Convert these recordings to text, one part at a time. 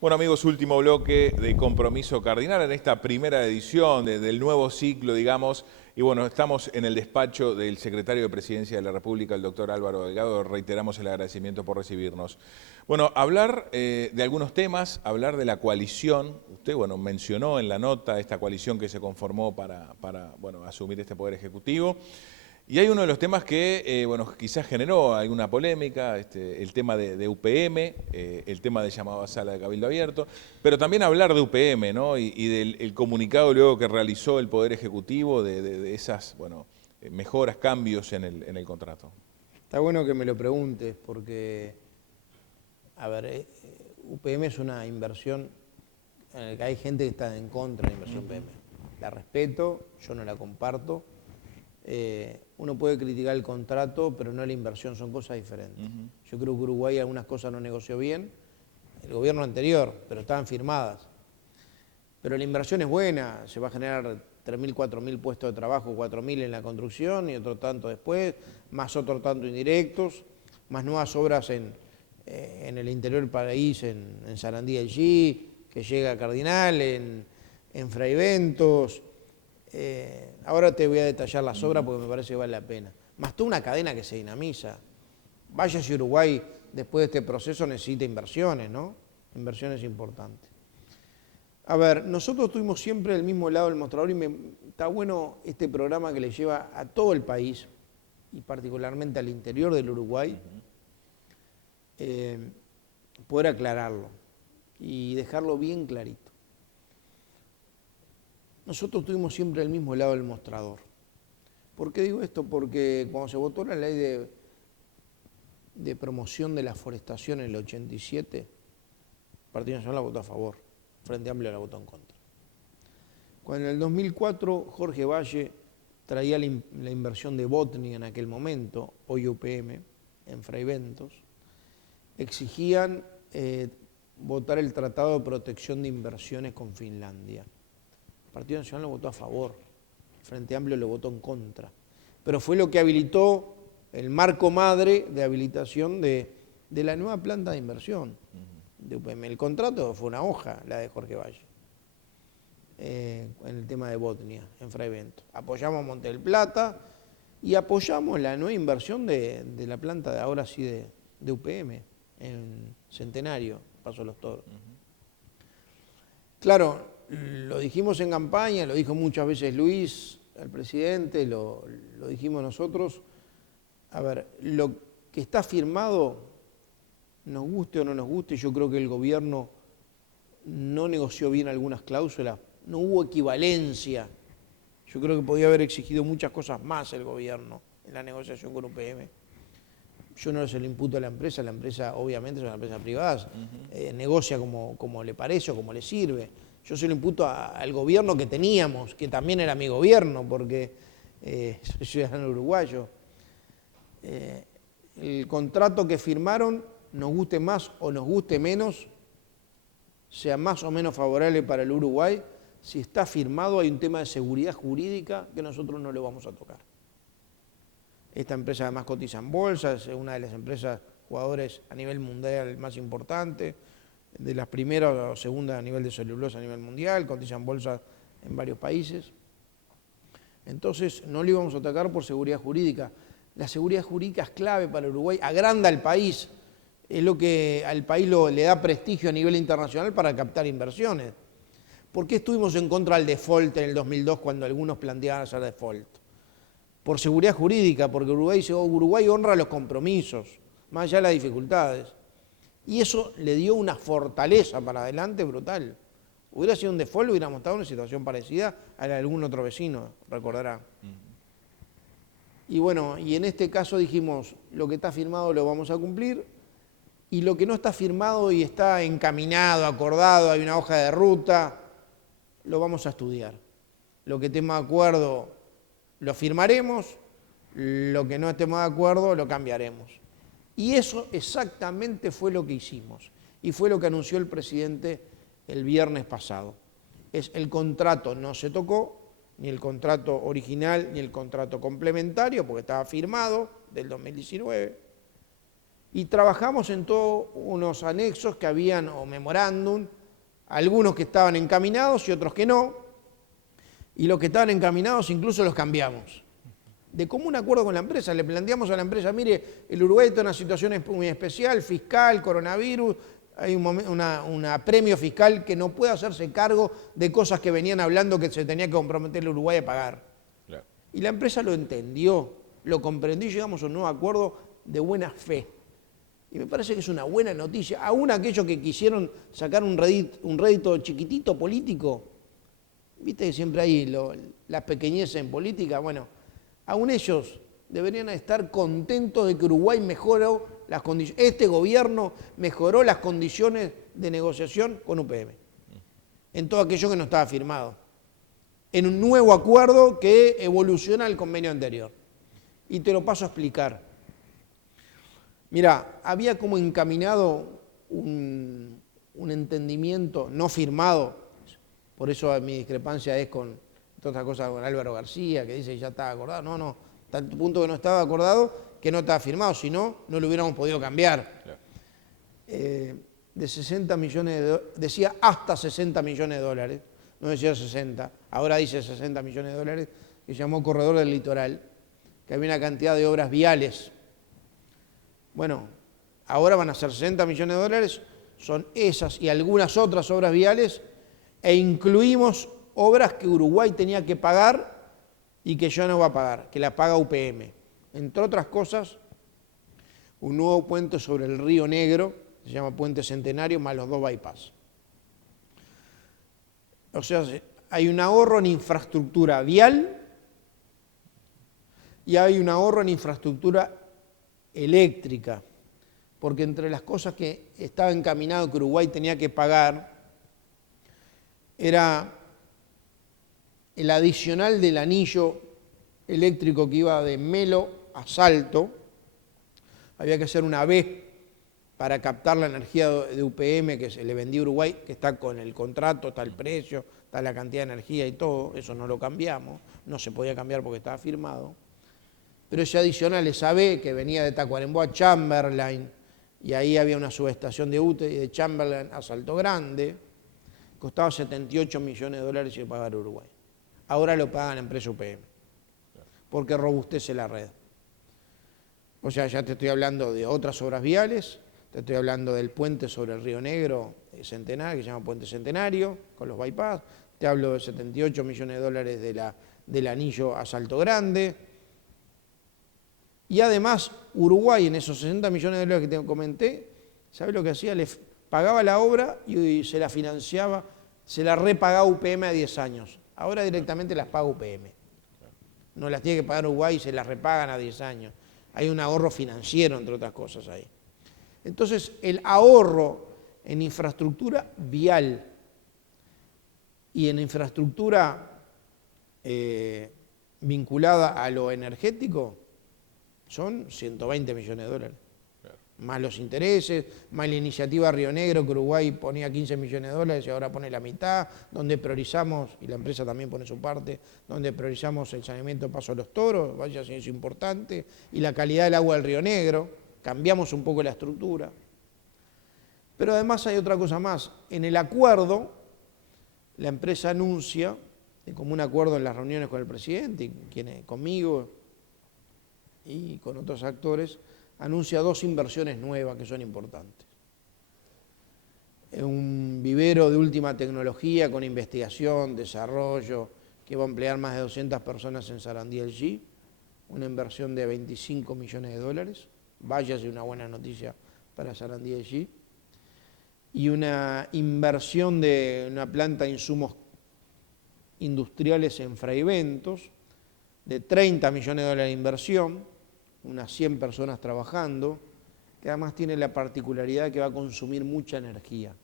Bueno amigos, último bloque de Compromiso Cardinal en esta primera edición del nuevo ciclo, digamos. Y bueno, estamos en el despacho del secretario de Presidencia de la República, el doctor Álvaro Delgado. Reiteramos el agradecimiento por recibirnos. Bueno, hablar de algunos temas, hablar de la coalición. Usted, bueno, mencionó en la nota esta coalición que se conformó para asumir este Poder Ejecutivo. Y hay uno de los temas que, bueno, quizás generó alguna polémica, el tema de UPM, el tema del llamado a sala de Cabildo Abierto, pero también hablar de UPM, ¿no? Y del el comunicado luego que realizó el Poder Ejecutivo de esas, bueno, mejoras, cambios en el contrato. Está bueno que me lo preguntes porque, a ver, UPM es una inversión en la que hay gente que está en contra de la inversión UPM. La respeto, yo no la comparto. Uno puede criticar el contrato, pero no la inversión, son cosas diferentes. Yo creo que Uruguay algunas cosas no negoció bien, el gobierno anterior, pero estaban firmadas. Pero la inversión es buena, se va a generar 3.000, 4.000 puestos de trabajo, 4.000 en la construcción y otro tanto después, más otro tanto indirectos, más nuevas obras en el interior del país, en Sarandí allí, que llega a Cardinal, en Fraiventos. Ahora te voy a detallar las obras porque me parece que vale la pena. Más toda una cadena que se dinamiza. Vaya si Uruguay, después de este proceso, necesita inversiones, ¿no? Inversiones importantes. A ver, nosotros tuvimos siempre el mismo lado del mostrador y está bueno este programa que le lleva a todo el país y particularmente al interior del Uruguay, poder aclararlo y dejarlo bien clarito. Nosotros tuvimos siempre el mismo lado del mostrador. ¿Por qué digo esto? Porque cuando se votó la ley de promoción de la forestación en el 87, el Partido Nacional la votó a favor, Frente Amplio la votó en contra. Cuando en el 2004 Jorge Valle traía la inversión de Botnia en aquel momento, hoy UPM, en Fraiventos, exigían votar el Tratado de Protección de Inversiones con Finlandia. El Partido Nacional lo votó a favor, el Frente Amplio lo votó en contra. Pero fue lo que habilitó el marco madre de habilitación de la nueva planta de inversión de UPM. El contrato fue una hoja, la de Jorge Valle, en el tema de Botnia, en Fraiventos. Apoyamos Monte del Plata y apoyamos la nueva inversión de la planta de ahora sí de UPM, en Centenario, Paso de los Toros. Claro, lo dijimos en campaña, lo dijo muchas veces Luis, el presidente, lo dijimos nosotros. A ver, lo que está firmado, nos guste o no nos guste, yo creo que el gobierno no negoció bien algunas cláusulas, no hubo equivalencia. Yo creo que podía haber exigido muchas cosas más el gobierno en la negociación con UPM. Yo no se lo imputo a la empresa obviamente es una empresa privada, negocia como le parece o como le sirve. Yo se lo imputo al gobierno que teníamos, que también era mi gobierno, porque soy ciudadano uruguayo. El contrato que firmaron, nos guste más o nos guste menos, sea más o menos favorable para el Uruguay, si está firmado hay un tema de seguridad jurídica que nosotros no le vamos a tocar. Esta empresa además cotiza en bolsa, es una de las empresas jugadores a nivel mundial más importante, de las primeras o segundas a nivel de celulosa a nivel mundial, cotiza en bolsa en varios países. Entonces no le íbamos a atacar por seguridad jurídica. La seguridad jurídica es clave para Uruguay, agranda al país, es lo que al país le da prestigio a nivel internacional para captar inversiones. ¿Por qué estuvimos en contra del default en el 2002 cuando algunos planteaban hacer default? Por seguridad jurídica, porque Uruguay honra los compromisos, más allá de las dificultades. Y eso le dio una fortaleza para adelante brutal. Hubiera sido un default, hubiéramos estado en una situación parecida a la de algún otro vecino, recordará. Y bueno, y en este caso dijimos, lo que está firmado lo vamos a cumplir, y lo que no está firmado y está encaminado, acordado, hay una hoja de ruta, lo vamos a estudiar. Lo que estemos de acuerdo lo firmaremos, lo que no estemos de acuerdo lo cambiaremos. Y eso exactamente fue lo que hicimos y fue lo que anunció el presidente el viernes pasado. El contrato no se tocó, ni el contrato original ni el contrato complementario, porque estaba firmado del 2019. Y trabajamos en todos unos anexos que habían, o memorándum, algunos que estaban encaminados y otros que no. Y los que estaban encaminados incluso los cambiamos. De común acuerdo con la empresa, le planteamos a la empresa, mire, el Uruguay está en una situación muy especial, fiscal, coronavirus, hay un apremio fiscal que no puede hacerse cargo de cosas que venían hablando que se tenía que comprometer el Uruguay a pagar. Claro. Y la empresa lo entendió, lo comprendió y llegamos a un nuevo acuerdo de buena fe. Y me parece que es una buena noticia. Aún aquellos que quisieron sacar un rédito chiquitito político, viste que siempre hay las pequeñeces en política, bueno, aún ellos deberían estar contentos de que Uruguay mejoró las condiciones. Este gobierno mejoró las condiciones de negociación con UPM, en todo aquello que no estaba firmado, en un nuevo acuerdo que evoluciona el convenio anterior. Y te lo paso a explicar. Mira, había como encaminado un entendimiento no firmado, por eso mi discrepancia es con todas estas cosas con Álvaro García, que dice que ya estaba acordado. No, hasta el punto que no estaba acordado, que no estaba firmado, si no, no lo hubiéramos podido cambiar. Claro. De 60 millones de dólares, decía hasta 60 millones de dólares, no decía 60, ahora dice 60 millones de dólares, que llamó Corredor del Litoral, que había una cantidad de obras viales. Bueno, ahora van a ser 60 millones de dólares, son esas y algunas otras obras viales, e incluimos obras que Uruguay tenía que pagar y que ya no va a pagar, que la paga UPM. Entre otras cosas, un nuevo puente sobre el Río Negro, se llama Puente Centenario, más los 2 bypass. O sea, hay un ahorro en infraestructura vial y hay un ahorro en infraestructura eléctrica, porque entre las cosas que estaba encaminado que Uruguay tenía que pagar era el adicional del anillo eléctrico que iba de Melo a Salto. Había que hacer una B para captar la energía de UPM que se le vendía a Uruguay, que está con el contrato, está el precio, está la cantidad de energía y todo, eso no lo cambiamos, no se podía cambiar porque estaba firmado. Pero ese adicional, esa B, que venía de Tacuarembó a Chamberlain, y ahí había una subestación de UTE, y de Chamberlain a Salto Grande, costaba 78 millones de dólares y pagar Uruguay. Ahora lo pagan la empresa UPM, porque robustece la red. O sea, ya te estoy hablando de otras obras viales, te estoy hablando del puente sobre el Río Negro Centenario, que se llama Puente Centenario, con los bypass, te hablo de 78 millones de dólares del anillo a Salto Grande. Y además, Uruguay, en esos 60 millones de dólares que te comenté, ¿sabes lo que hacía? Le pagaba la obra y se la financiaba, se la repagaba UPM a 10 años. Ahora directamente las paga UPM. No las tiene que pagar Uruguay y se las repagan a 10 años. Hay un ahorro financiero, entre otras cosas, ahí. Entonces, el ahorro en infraestructura vial y en infraestructura vinculada a lo energético son 120 millones de dólares. Claro. Más los intereses, más la iniciativa Río Negro, que Uruguay ponía 15 millones de dólares y ahora pone la mitad, donde priorizamos, y la empresa también pone su parte, donde priorizamos el saneamiento de Paso a los Toros, vaya si es importante, y la calidad del agua del Río Negro, cambiamos un poco la estructura. Pero además hay otra cosa más, en el acuerdo, la empresa anuncia, de común acuerdo en las reuniones con el presidente, conmigo y con otros actores, anuncia 2 inversiones nuevas que son importantes. Un vivero de última tecnología con investigación, desarrollo, que va a emplear más de 200 personas en Sarandí LG, una inversión de 25 millones de dólares, vaya si una buena noticia para Sarandí LG, y una inversión de una planta de insumos industriales en Fraiventos, de 30 millones de dólares de inversión, unas 100 personas trabajando, que además tiene la particularidad que va a consumir mucha energía,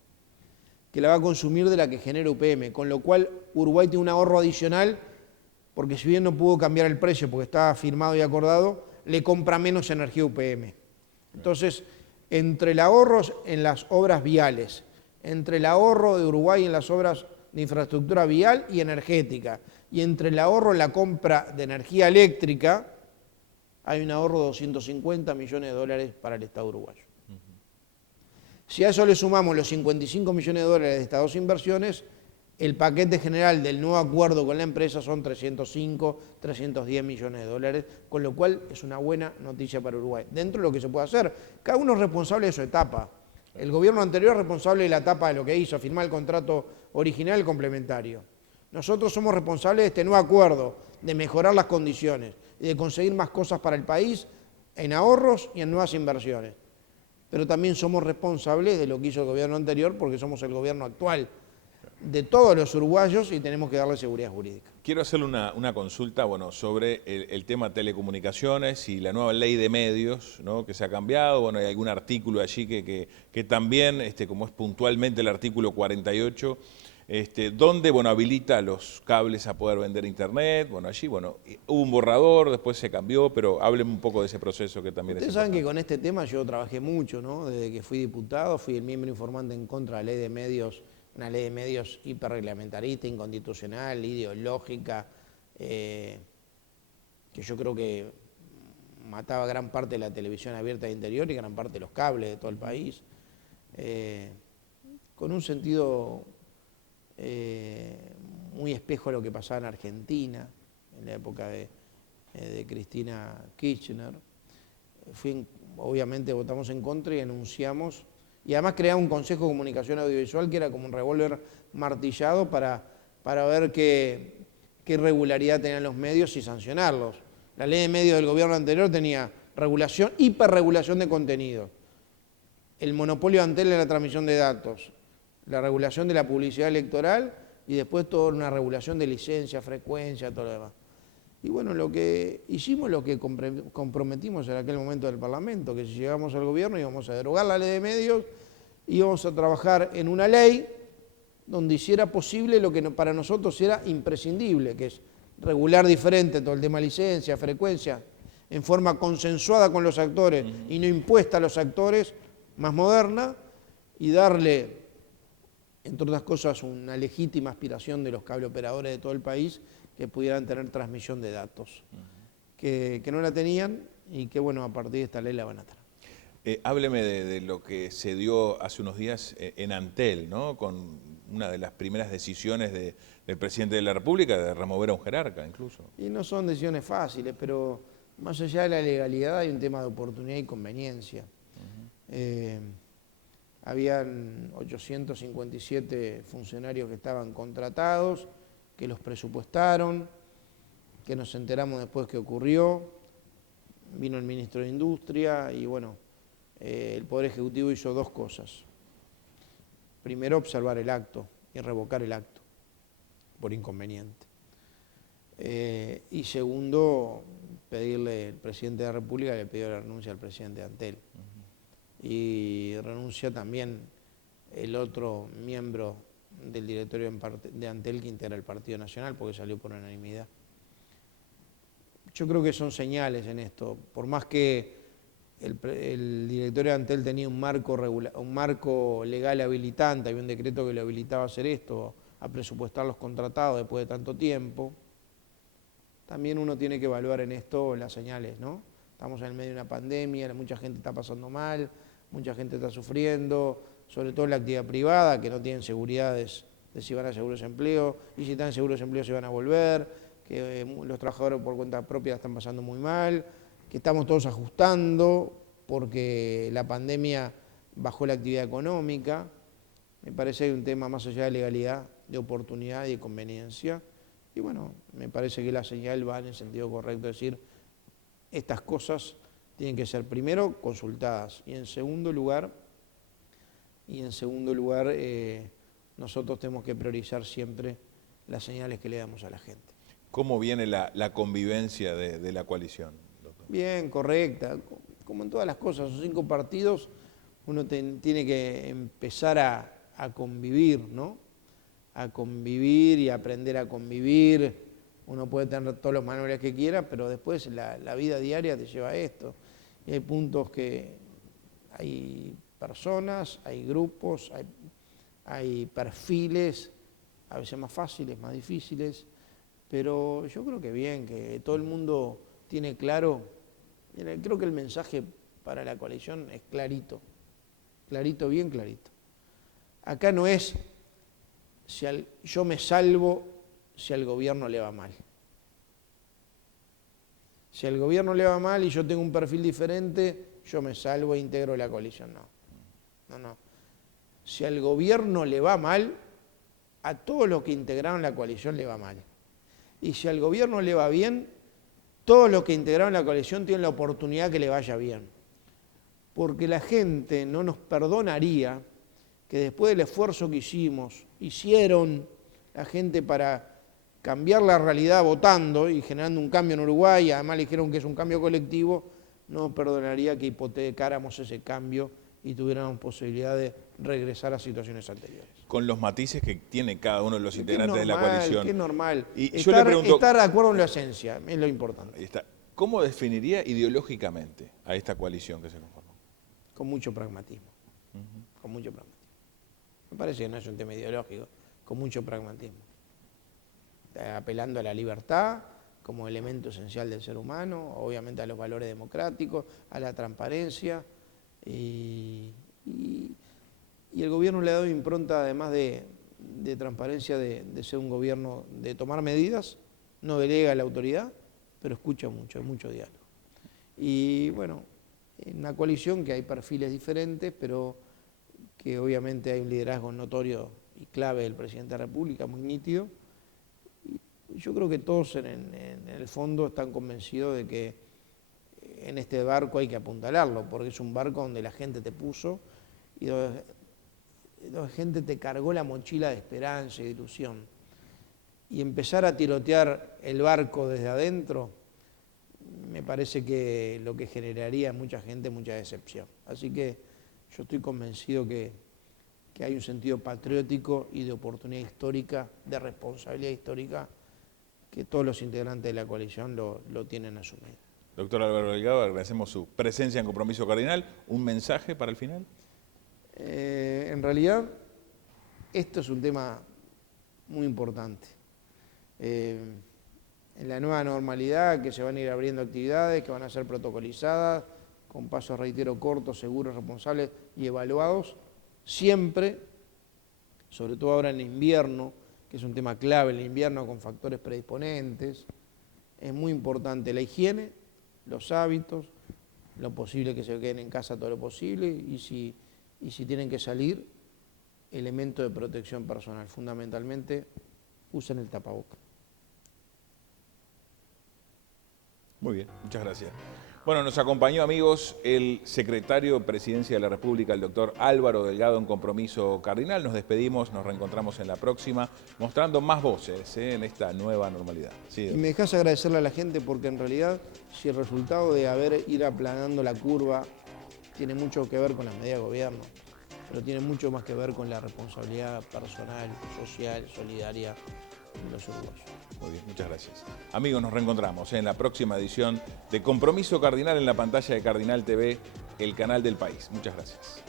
que la va a consumir de la que genera UPM, con lo cual Uruguay tiene un ahorro adicional, porque si bien no pudo cambiar el precio porque estaba firmado y acordado, le compra menos energía UPM. Entonces, entre el ahorro en las obras viales, entre el ahorro de Uruguay en las obras de infraestructura vial y energética, y entre el ahorro en la compra de energía eléctrica, hay un ahorro de 250 millones de dólares para el Estado uruguayo. Si a eso le sumamos los 55 millones de dólares de Estados Inversiones, el paquete general del nuevo acuerdo con la empresa son 305, 310 millones de dólares, con lo cual es una buena noticia para Uruguay. Dentro de lo que se puede hacer, cada uno es responsable de su etapa. El gobierno anterior es responsable de la etapa de lo que hizo, firmar el contrato original complementario. Nosotros somos responsables de este nuevo acuerdo, de mejorar las condiciones y de conseguir más cosas para el país en ahorros y en nuevas inversiones. Pero también somos responsables de lo que hizo el gobierno anterior porque somos el gobierno actual de todos los uruguayos y tenemos que darle seguridad jurídica. Quiero hacerle una consulta, bueno, sobre el tema telecomunicaciones y la nueva ley de medios, ¿no?, que se ha cambiado. Bueno, hay algún artículo allí que también, como es puntualmente el artículo 48, donde, bueno, habilita a los cables a poder vender internet. Bueno, allí, bueno, hubo un borrador, después se cambió, pero hábleme un poco de ese proceso que también Ustedes es saben que importante. con este tema yo trabajé mucho, ¿no? Desde que fui diputado, fui el miembro informante en contra de la ley de medios, una ley de medios hiperreglamentarista, inconstitucional, ideológica, que yo creo que mataba gran parte de la televisión abierta de interior y gran parte de los cables de todo el país, con un sentido muy espejo a lo que pasaba en Argentina, en la época de Cristina Kirchner. Obviamente votamos en contra y anunciamos, y además creamos un Consejo de Comunicación Audiovisual que era como un revólver martillado para ver qué irregularidad tenían los medios y sancionarlos. La ley de medios del gobierno anterior tenía regulación, hiperregulación de contenido, el monopolio de Antel en la transmisión de datos, la regulación de la publicidad electoral y después toda una regulación de licencia, frecuencia, todo lo demás. Y bueno, lo que hicimos, lo que comprometimos en aquel momento del Parlamento, que si llegamos al gobierno íbamos a derogar la ley de medios, íbamos a trabajar en una ley donde hiciera posible lo que para nosotros era imprescindible, que es regular diferente todo el tema de licencia, frecuencia, en forma consensuada con los actores y no impuesta a los actores, más moderna, y darle, entre otras cosas, una legítima aspiración de los cableoperadores de todo el país que pudieran tener transmisión de datos, que no la tenían y que, bueno, a partir de esta ley la van a tener. Hábleme de lo que se dio hace unos días en Antel, ¿no?, con una de las primeras decisiones del presidente de la República de remover a un jerarca, incluso. Y no son decisiones fáciles, pero más allá de la legalidad hay un tema de oportunidad y conveniencia. Habían 857 funcionarios que estaban contratados, que los presupuestaron, que nos enteramos después que ocurrió, vino el ministro de Industria y bueno, el Poder Ejecutivo hizo dos cosas. Primero, observar el acto y revocar el acto por inconveniente. Y segundo, pedirle, el presidente de la República le pidió la renuncia al presidente de Antel. Y renuncia también el otro miembro del directorio de Antel que integra el Partido Nacional porque salió por unanimidad. Yo creo que son señales en esto, por más que el directorio de Antel tenía un marco legal habilitante, había un decreto que lo habilitaba a hacer esto, a presupuestar los contratados después de tanto tiempo. También uno tiene que evaluar en esto las señales, ¿no? Estamos en el medio de una pandemia, mucha gente está pasando mal, mucha gente está sufriendo, sobre todo en la actividad privada, que no tienen seguridades de si van a seguros de empleo, y si están en seguros de empleo se van a volver, que los trabajadores por cuenta propia están pasando muy mal, que estamos todos ajustando porque la pandemia bajó la actividad económica. Me parece que hay un tema más allá de legalidad, de oportunidad y de conveniencia. Y bueno, me parece que la señal va en el sentido correcto, es decir, estas cosas tienen que ser primero consultadas y en segundo lugar, nosotros tenemos que priorizar siempre las señales que le damos a la gente. ¿Cómo viene la convivencia de la coalición, doctor? Bien, correcta. Como en todas las cosas, son 5 partidos, uno tiene que empezar a convivir, ¿no? A convivir y aprender a convivir. Uno puede tener todos los manuales que quiera, pero después la vida diaria te lleva a esto. Y hay puntos que hay personas, hay grupos, hay perfiles, a veces más fáciles, más difíciles, pero yo creo que bien, que todo el mundo tiene claro, creo que el mensaje para la coalición es clarito. clarito, bien clarito. Acá no es yo me salvo si al gobierno le va mal. Si al gobierno le va mal y yo tengo un perfil diferente, yo me salvo e integro la coalición. No. Si al gobierno le va mal, a todos los que integraron la coalición le va mal. Y si al gobierno le va bien, todos los que integraron la coalición tienen la oportunidad que le vaya bien. Porque la gente no nos perdonaría que después del esfuerzo que hicieron la gente para cambiar la realidad votando y generando un cambio en Uruguay, además le dijeron que es un cambio colectivo, no perdonaría que hipotecáramos ese cambio y tuviéramos posibilidad de regresar a situaciones anteriores. Con los matices que tiene cada uno de los integrantes de la coalición. Que es normal. Y yo le pregunto, estar de acuerdo en la esencia es lo importante. Ahí está. ¿Cómo definiría ideológicamente a esta coalición que se conformó? Con mucho pragmatismo. Con mucho pragmatismo. Me parece que no es un tema ideológico, con mucho pragmatismo. Apelando a la libertad como elemento esencial del ser humano, obviamente a los valores democráticos, a la transparencia, y el gobierno le ha dado impronta, además de transparencia, de ser un gobierno de tomar medidas, no delega la autoridad, pero escucha mucho, hay mucho diálogo. Y bueno, en una coalición que hay perfiles diferentes, pero que obviamente hay un liderazgo notorio y clave del presidente de la República, muy nítido. Y yo creo que todos en el fondo están convencidos de que en este barco hay que apuntalarlo, porque es un barco donde la gente te puso y donde la gente te cargó la mochila de esperanza y de ilusión. Y empezar a tirotear el barco desde adentro, me parece que lo que generaría en mucha gente mucha decepción. Así que yo estoy convencido que hay un sentido patriótico y de oportunidad histórica, de responsabilidad histórica, que todos los integrantes de la coalición lo tienen asumido. Doctor Álvaro Delgado, agradecemos su presencia en Compromiso Cardinal. ¿Un mensaje para el final? En realidad, esto es un tema muy importante. En la nueva normalidad, que se van a ir abriendo actividades, que van a ser protocolizadas, con pasos, reitero, cortos, seguros, responsables y evaluados, siempre, sobre todo ahora en invierno, que es un tema clave, el invierno con factores predisponentes, es muy importante la higiene, los hábitos, lo posible que se queden en casa todo lo posible, y si tienen que salir, elementos de protección personal, fundamentalmente usen el tapaboca. Muy bien, muchas gracias. Bueno, nos acompañó, amigos, el secretario de Presidencia de la República, el doctor Álvaro Delgado, en Compromiso Cardinal. Nos despedimos, nos reencontramos en la próxima, mostrando más voces en esta nueva normalidad. Sí, y me dejas agradecerle a la gente, porque en realidad, si el resultado de ir aplanando la curva tiene mucho que ver con las medidas de gobierno, pero tiene mucho más que ver con la responsabilidad personal, social, solidaria de los uruguayos. Muy bien, muchas gracias. Amigos, nos reencontramos en la próxima edición de Compromiso Cardinal en la pantalla de Cardinal TV, el canal del país. Muchas gracias.